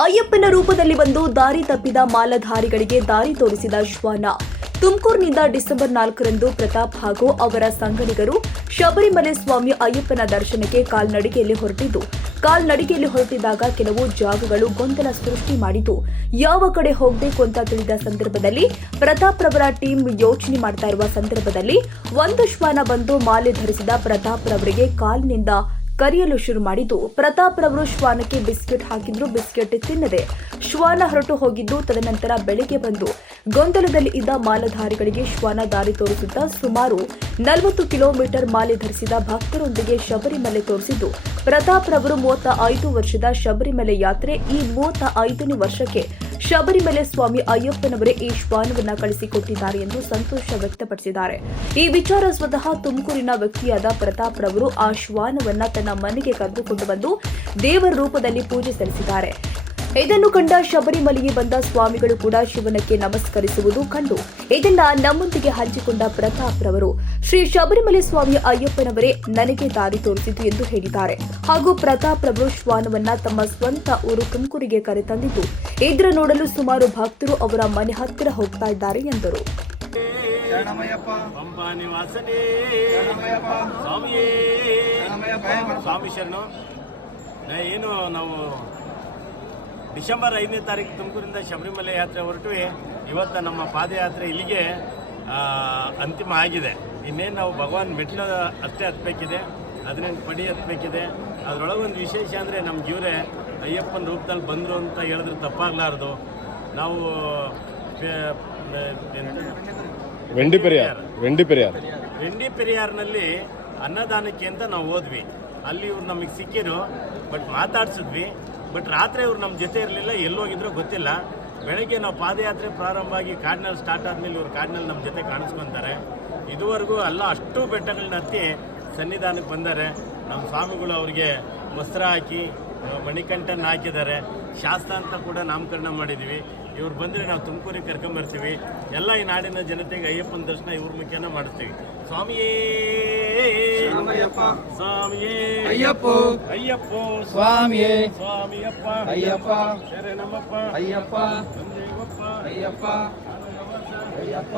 ಅಯ್ಯಪ್ಪನ ರೂಪದಲ್ಲಿ ಬಂದು ದಾರಿ ತಪ್ಪಿದ ಮಾಲಧಾರಿಗಳಿಗೆ ದಾರಿ ತೋರಿಸಿದ ಶ್ವಾನ. ತುಮಕೂರಿನಿಂದ ಡಿಸೆಂಬರ್ ನಾಲ್ಕರಂದು ಪ್ರತಾಪ್ ಹಾಗೂ ಅವರ ಸಂಗಡಿಗರು ಶಬರಿಮಲೆ ಸ್ವಾಮಿ ಅಯ್ಯಪ್ಪನ ದರ್ಶನಕ್ಕೆ ಕಾಲ್ನಡಿಗೆಯಲ್ಲಿ ಹೊರಟಿದ್ದು, ಕಾಲ್ನಡಿಗೆಯಲ್ಲಿ ಹೊರಟಿದ್ದಾಗ ಕೆಲವು ಜಾಗಗಳು ಗೊಂದಲ ಸೃಷ್ಟಿ ಮಾಡಿತು. ಯಾವ ಕಡೆ ಹೋಗಬೇಕು ಅಂತ ತಿಳಿದ ಸಂದರ್ಭದಲ್ಲಿ ಪ್ರತಾಪ್ ರವರ ಟೀಮ್ ಯೋಚನೆ ಮಾಡ್ತಾ ಇರುವ ಸಂದರ್ಭದಲ್ಲಿ ಒಂದು ಶ್ವಾನ ಬಂದು ಮಾಲೆ ಧರಿಸಿದ ಪ್ರತಾಪ್ ರವರಿಗೆ ಕಾಲಿನಿಂದ ಕರೆಯಲು ಶುರು ಮಾಡಿದ್ದು. ಪ್ರತಾಪ್ ರವರು ಶ್ವಾನಕ್ಕೆ ಬಿಸ್ಕೆಟ್ ಹಾಕಿದ್ರು, ಬಿಸ್ಕೆಟ್ ತಿನ್ನದೆ ಶ್ವಾನ ಹೊರಟು ಹೋಗಿದ್ದು, ತದನಂತರ ಬೆಳಿಗ್ಗೆ ಬಂದು ಗೊಂದಲದಲ್ಲಿ ಇದ್ದ ಮಾಲಧಾರಿಗಳಿಗೆ ಶ್ವಾನ ದಾರಿ ತೋರಿಸುತ್ತಾ ಸುಮಾರು ನಲವತ್ತು ಕಿಲೋಮೀಟರ್ ಮಾಲೆ ಧರಿಸಿದ ಭಕ್ತರೊಂದಿಗೆ ಶಬರಿಮಲೆ ತೋರಿಸಿದ್ದು. ಪ್ರತಾಪ್ ರವರು ಮೂವತ್ತ ಐದು ವರ್ಷದ ಶಬರಿಮಲೆ ಯಾತ್ರೆ ಈ ಮೂವತ್ತ ಐದನೇ ವರ್ಷಕ್ಕೆ ಶಬರಿಮಲೆ ಸ್ವಾಮಿ ಅಯ್ಯಪ್ಪನವರೇ ಈ ಶ್ವಾನವನ್ನ ಕಳಿಸಿಕೊಟ್ಟಿದ್ದಾರೆ ಎಂದು ಸಂತೋಷ ವ್ಯಕ್ತಪಡಿಸಿದ್ದಾರೆ. ಈ ವಿಚಾರ ಸ್ವತಃ ತುಮಕೂರಿನ ವ್ಯಕ್ತಿಯಾದ ಪ್ರತಾಪ್ ರವರು ಆ ಶ್ವಾನವನ್ನ ತನ್ನ ಮನೆಗೆ ಕರೆದುಕೊಂಡು ಬಂದು ದೇವರ ರೂಪದಲ್ಲಿ ಪೂಜೆ ಸಲ್ಲಿಸಿದ್ದಾರೆ. ಇದನ್ನು ಕಂಡ ಶಬರಿಮಲೆಗೆ ಬಂದ ಸ್ವಾಮಿಗಳು ಕೂಡ ಶಿವನಕ್ಕೆ ನಮಸ್ಕರಿಸುವುದು ಕಂಡು, ಇದನ್ನ ನಮ್ಮೊಂದಿಗೆ ಹಂಚಿಕೊಂಡ ಪ್ರತಾಪ್ ರವರು, ಶ್ರೀ ಶಬರಿಮಲೆ ಸ್ವಾಮಿ ಅಯ್ಯಪ್ಪನವರೇ ನನಗೆ ದಾರಿ ತೋರಿಸಿತು ಎಂದು ಹೇಳಿದ್ದಾರೆ. ಹಾಗೂ ಪ್ರತಾಪ್ ರವರು ಶ್ವಾನವನ್ನ ತಮ್ಮ ಸ್ವಂತ ಊರು ತುಮಕೂರಿಗೆ ಕರೆತಂದಿದ್ದು ಇದರ ನೋಡಲು ಸುಮಾರು ಭಕ್ತರು ಅವರ ಮನೆ ಹತ್ತಿರ ಹೋಗ್ತಾ ಇದ್ದಾರೆ ಎಂದರು. ಸ್ವಾಮಿ ಶರಣು. ಏನು ನಾವು ಡಿಸೆಂಬರ್ ಐದನೇ ತಾರೀಕು ತುಮಕೂರಿಂದ ಶಬರಿಮಲೆ ಯಾತ್ರೆ ಹೊರಟು ಇವತ್ತು ನಮ್ಮ ಪಾದಯಾತ್ರೆ ಇಲ್ಲಿಗೆ ಅಂತಿಮ ಆಗಿದೆ. ಇನ್ನೇನು ನಾವು ಭಗವಾನ್ ಮೆಟ್ಟಿಲ ಅಷ್ಟೇ ಹತ್ಬೇಕಿದೆ. ಹದಿನೆಂಟು ಪಡಿ ಹತ್ಬೇಕಿದೆ? ಅದರೊಳಗೆ ಒಂದು ವಿಶೇಷ ಅಂದರೆ ನಮ್ಮ ಇವರೇ ಅಯ್ಯಪ್ಪನ ರೂಪದಲ್ಲಿ ಬಂದರು ಅಂತ ಹೇಳಿದ್ರೆ ತಪ್ಪಾಗಲಾರ್ದು. ನಾವು? Wendy Periyar Wendy Periyar. Wendy ಪೆರಿಯಾರ್ನಲ್ಲಿ ಅನ್ನದಾನಕ್ಕೆ ಅಂತ ನಾವು ಹೋದ್ವಿ. ಅಲ್ಲಿ ಇವ್ರು ನಮಗೆ ಸಿಕ್ಕಿರು ಬಟ್ ಮಾತಾಡ್ಸಿದ್ವಿ. ಬಟ್ ರಾತ್ರಿ ಇವ್ರು ನಮ್ಮ ಜೊತೆ ಇರಲಿಲ್ಲ ಎಲ್ಲೋಗಿದ್ರೋ ಗೊತ್ತಿಲ್ಲ. ಬೆಳಗ್ಗೆ ನಾವು ಪಾದಯಾತ್ರೆ ಪ್ರಾರಂಭ ಆಗಿ ಕಾಡಿನಲ್ಲಿ ಸ್ಟಾರ್ಟ್ ಆದಮೇಲೆ ಇವ್ರು ಕಾಡಿನಲ್ಲಿ ನಮ್ಮ ಜೊತೆ ಕಾಣಿಸ್ಕೊಂತಾರೆ. ಇದುವರೆಗೂ ಅಲ್ಲ ಅಷ್ಟು ಬೆಟ್ಟಗಳನ್ನ ಹತ್ತಿ ಸನ್ನಿಧಾನಕ್ಕೆ ಬಂದರೆ ನಮ್ಮ ಸ್ವಾಮಿಗಳು ಅವರಿಗೆ ವಸ್ತ್ರ ಹಾಕಿ ಮಣಿಕಂಠನ ಹಾಕಿದ್ದಾರೆ. ಶಾಸ್ತ್ರ ಅಂತ ಕೂಡ ನಾಮಕರಣ ಮಾಡಿದ್ದೀವಿ. ಇವ್ರು ಬಂದರೆ ನಾವು ತುಮಕೂರಿಗೆ ಕರ್ಕೊಂಬರ್ತೀವಿ ಎಲ್ಲ ಈ ನಾಡಿನ ಜನತೆಗೆ ಅಯ್ಯಪ್ಪನ ದರ್ಶನ ಇವ್ರ ಮುಖ್ಯನ ಮಾಡಿಸ್ತೀವಿ. ಸ್ವಾಮಿಯೇ! ಸ್ವಾಮಿಯೇ! ಅಯ್ಯಪ್ಪ. ಅಯ್ಯಪ್ಪ. ಸ್ವಾಮಿಯೇ. ಸ್ವಾಮಿಯಪ್ಪ. ಅಯ್ಯಪ್ಪ. ನಮ್ಮಪ್ಪ. ಅಯ್ಯಪ್ಪ. ಅಯ್ಯಪ್ಪ. ಅಯ್ಯಪ್ಪ.